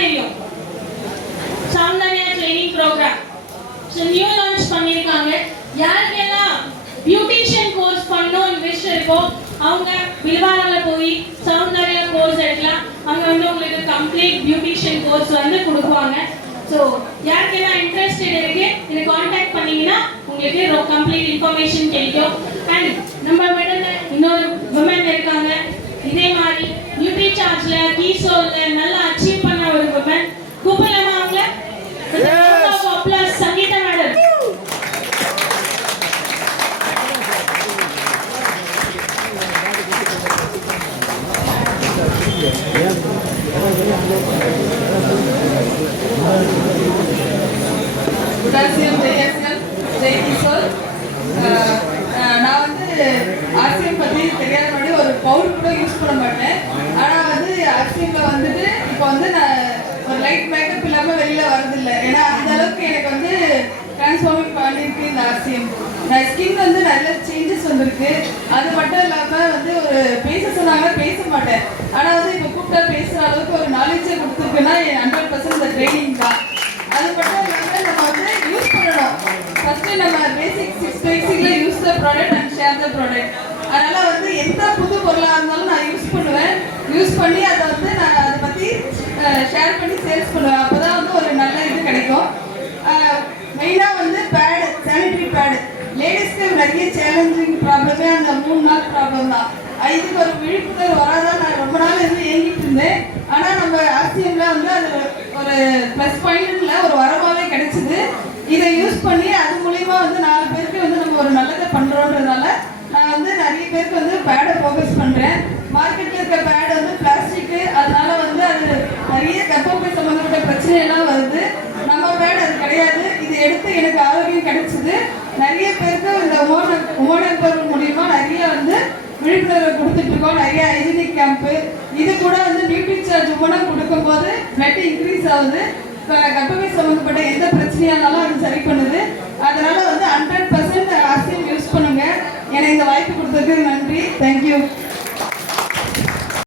தெரியும் Soundarya training program new launch பண்ணிருக்காங்க. யாருக்கெல்லாம் பியூட்டிஷியன் கோர்ஸ் பண்ணணும்னு விஷ் இருக்கோ அவங்க வில்வானால போய் சௌந்தர்யா கோர்ஸ் எடுக்கலாம். அவங்க உங்களுக்கு கம்ப்ளீட் பியூட்டிஷியன் கோர்ஸ் கொடுக்குவாங்க. ஸோ யாருக்கெல்லாம் இன்ட்ரெஸ்டட் இருக்கு இதை கான்டாக்ட் பண்ணீங்கன்னா உங்களுக்கு கம்ப்ளீட் இன்ஃபர்மேஷன் கிடைக்கும். அண்ட் நம்ம மேடம்ல இன்னொரு விமன் இருக்காங்க. இதே மாதிரி நியூட்ரி சார்ஜ்ல கீசோல்ல நல்லா அச்சீவ் பண்ண ஒரு விமன். கூப்பிடலாமா அவங்கள? சங்கீதா மேடம். நான் ஆர்சிஎம் பற்றி தெரியாத மாதிரி ஒரு பவுடர் கூட யூஸ் பண்ண மாட்டேன். ஆனால் ஆர்சிஎம்ல இப்போ நான் ஒரு லைட் மேக்கப் இல்லாமல் வெளியில் வரதில்லை. ஏன்னா அந்த அளவுக்கு எனக்கு டிரான்ஸ்ஃபார்மிங் பண்ணியிருக்கு இந்த ஆர்சிஎம். நான் ஸ்கின் நல்ல சேஞ்சஸ் வந்திருக்கு. அது மட்டும் இல்லாமல் ஒரு பேச சொன்னாங்கன்னா பேச மாட்டேன். ஆனால் இப்போ கூப்பிட்டா பேசுகிற அளவுக்கு ஒரு நாலேஜை கொடுத்துருக்குன்னா 100% இந்த ட்ரைனிங் தான். அது மட்டும் இல்லாமல் நம்ம யூஸ் பண்ணணும். ஃபர்ஸ்ட் நம்ம பேசிக்ல use the product and share the product. அதனால எந்த புது பொருளாக இருந்தாலும் நான் யூஸ் பண்ணுவேன். யூஸ் பண்ணி அதை நான் அதை பற்றி ஷேர் பண்ணி சேல்ஸ் பண்ணுவேன். அப்போ தான் ஒரு நல்ல இது கிடைக்கும். மெயினாக பேடு, சானிடரி பேடு லேடிஸ்க்கு நிறைய சேலஞ்சிங் ப்ராப்ளமே அந்த 3 நாள் ப்ராப்ளம் தான். இதுக்கு ஒரு விழிப்புணர்வு வராதான் நான் ரொம்ப நாள் ஏங்கிட்டு இருந்தேன். ஆனால் நம்ம ஆர்சிஎம்ல அது ஒரு ப்ளஸ் பாயிண்ட்ல ஒரு வரமாகவே கிடைச்சிது. இதை யூஸ் பண்ணி அது மூலியமா 4 பேருக்கு நம்ம ஒரு நல்லதை பண்றோன்றதால நான் நிறைய பேருக்கு பேடை ஃபோக்கஸ் பண்றேன். மார்க்கெட்ல இருக்க பேடு பிளாஸ்டிக், அதனால அது நிறைய கர்ப்பப்பை சம்பந்தப்பட்ட பிரச்சனை எல்லாம் வருது. நம்ம பேடு அது கிடையாது. இது எடுத்து எனக்கு ஆரோக்கியம் கிடைச்சது. நிறைய பேருக்கு இந்த உமன் பொருள் மூலியமா நிறைய விழிப்புணர்வு கொடுத்துட்டு இருக்கோம். நிறைய ஹைஜீனிக் கேம்ப்பு இது கூட நியூட்ரி சார்ஜ் உமனம் கொடுக்கும் போது பிளட் இன்க்ரீஸ் ஆகுது. கர்ப்பப்பை சம்பந்தப்பட்ட எந்த பிரச்சனையானாலும் அது சரி பண்ணுது.